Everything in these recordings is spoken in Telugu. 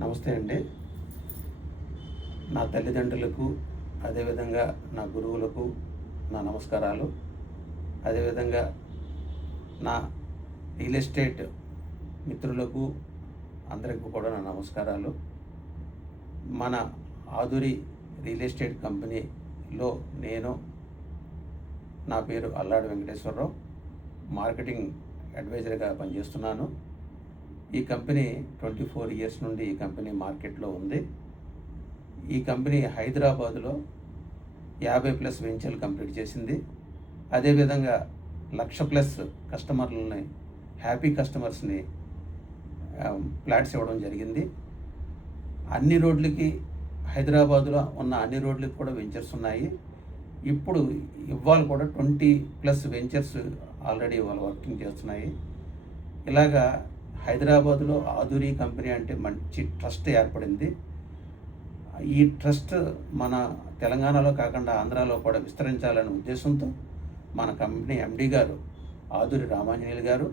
నమస్తే అండి. నా తల్లిదండ్రులకు, అదేవిధంగా నా గురువులకు నా నమస్కారాలు. అదేవిధంగా నా రియల్ ఎస్టేట్ మిత్రులకు అందరికీ కూడా నా నమస్కారాలు. మన ఆధురి రియల్ ఎస్టేట్ కంపెనీలో నా పేరు అల్లాడి వెంకటేశ్వరరావు, మార్కెటింగ్ అడ్వైజర్గా పనిచేస్తున్నాను. ఈ కంపెనీ 24 ఇయర్స్ నుండి ఈ కంపెనీ మార్కెట్లో ఉంది. ఈ కంపెనీ హైదరాబాదులో 50+ వెంచర్లు కంప్లీట్ చేసింది. అదేవిధంగా 1,00,000+ కస్టమర్లని, హ్యాపీ కస్టమర్స్ని ఫ్లాట్స్ ఇవ్వడం జరిగింది. అన్ని రోడ్లకి, హైదరాబాదులో ఉన్న అన్ని రోడ్లకి కూడా వెంచర్స్ ఉన్నాయి. ఇప్పుడు ఇవాళ కూడా 20+ వెంచర్స్ ఆల్రెడీ వాళ్ళు వర్కింగ్ చేస్తున్నాయి. ఇలాగా హైదరాబాదులో ఆధురి కంపెనీ అంటే మంచి ట్రస్ట్ ఏర్పడింది. ఈ ట్రస్ట్ మన తెలంగాణలో కాకుండా ఆంధ్రాలో కూడా విస్తరించాలనే ఉద్దేశంతో మన కంపెనీ ఎండి గారు ఆధురి రామాంజనేయులు గారు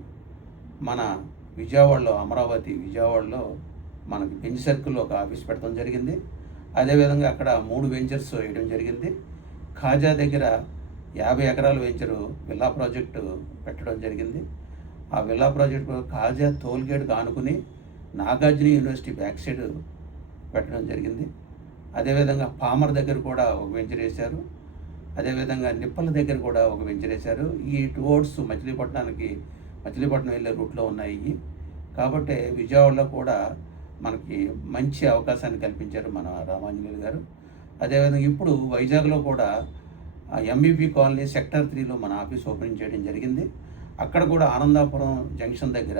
మన విజయవాడలో, విజయవాడలో మనకి బెంచ్ సర్కిల్లో ఒక ఆఫీస్ పెట్టడం జరిగింది. అదేవిధంగా అక్కడ 3 వెంచర్స్ వేయడం జరిగింది. ఖాజా దగ్గర 50 ఎకరాల వెంచరు విల్లా ప్రాజెక్టు పెట్టడం జరిగింది. ఆ విల్లా ప్రాజెక్టు ఖాజా టోల్గేట్కి ఆనుకుని నాగార్జున యూనివర్సిటీ బ్యాక్ సైడ్ పెట్టడం జరిగింది. అదేవిధంగా పామర్ దగ్గర కూడా ఒక వెంచర్ వేశారు. అదేవిధంగా నిప్పల దగ్గర కూడా ఒక వెంచర్ వేశారు. ఈ రోడ్స్ మచిలీపట్నం వెళ్ళే రూట్లో ఉన్నాయి. కాబట్టి విజయవాడలో కూడా మనకి మంచి అవకాశాన్ని కల్పించారు మన రామాంజనేయులు గారు. అదేవిధంగా ఇప్పుడు వైజాగ్లో కూడా ఎంఈపీ కాలనీ సెక్టర్ 3లో మన ఆఫీస్ ఓపెనింగ్ చేయడం జరిగింది. అక్కడ కూడా ఆనందాపురం జంక్షన్ దగ్గర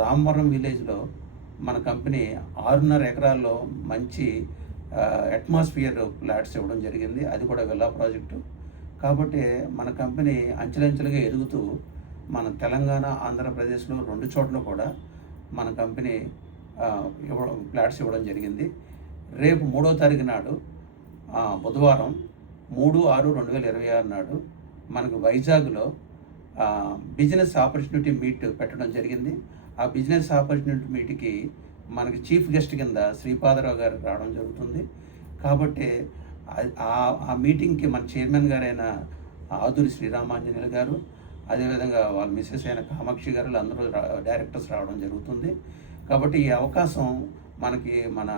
రామవరం విలేజ్లో మన కంపెనీ 6.5 ఎకరాల్లో మంచి అట్మాస్ఫియర్ ఫ్లాట్స్ ఇవ్వడం జరిగింది. అది కూడా విల్లా ప్రాజెక్టు. కాబట్టి మన కంపెనీ అంచెలంచెలుగా ఎదుగుతూ మన తెలంగాణ, ఆంధ్రప్రదేశ్లో 2 చోట్ల కూడా మన కంపెనీ ఫ్లాట్స్ ఇవ్వడం జరిగింది. రేపు 3వ తారీఖు నాడు, బుధవారం 3/6/2026 నాడు మనకు వైజాగ్లో బిజినెస్ ఆపర్చునిటీ మీట్ పెట్టడం జరిగింది. ఆ బిజినెస్ ఆపర్చునిటీ మీట్కి మనకి చీఫ్ గెస్ట్ కింద శ్రీపాదరావు గారు రావడం జరుగుతుంది. కాబట్టి ఆ మీటింగ్కి మన చైర్మన్ గారైన ఆధురి శ్రీరామాంజనేయులు గారు, అదేవిధంగా వాళ్ళ మిస్సెస్ అయిన కామాక్షి గారు అందరూ డైరెక్టర్స్ రావడం జరుగుతుంది. కాబట్టి ఈ అవకాశం మనకి మన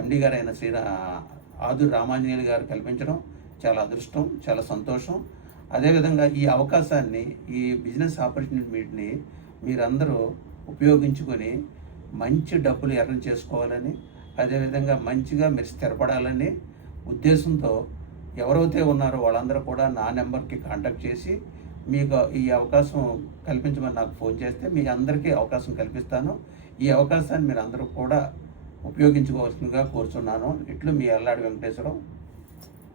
ఎండి గారైన ఆధురి రామాంజనేయులు గారు కల్పించడం చాలా అదృష్టం, చాలా సంతోషం. అదేవిధంగా ఈ అవకాశాన్ని, ఈ బిజినెస్ ఆపర్చునిటీ మీట్ని మీరందరూ ఉపయోగించుకొని మంచి డబ్బులు ఎర్న్ చేసుకోవాలని, అదేవిధంగా మంచిగా మీరు స్థిరపడాలని ఉద్దేశంతో ఎవరైతే ఉన్నారో వాళ్ళందరూ కూడా నా నెంబర్కి కాంటాక్ట్ చేసి మీకు ఈ అవకాశం కల్పించమని నాకు ఫోన్ చేస్తే మీ అందరికీ అవకాశం కల్పిస్తాను. ఈ అవకాశాన్ని మీరు అందరూ కూడా ఉపయోగించుకోవాల్సిందిగా కోరుచున్నాను. ఇట్లు మీ అల్లాడి వెంకటేశ్వరరావు.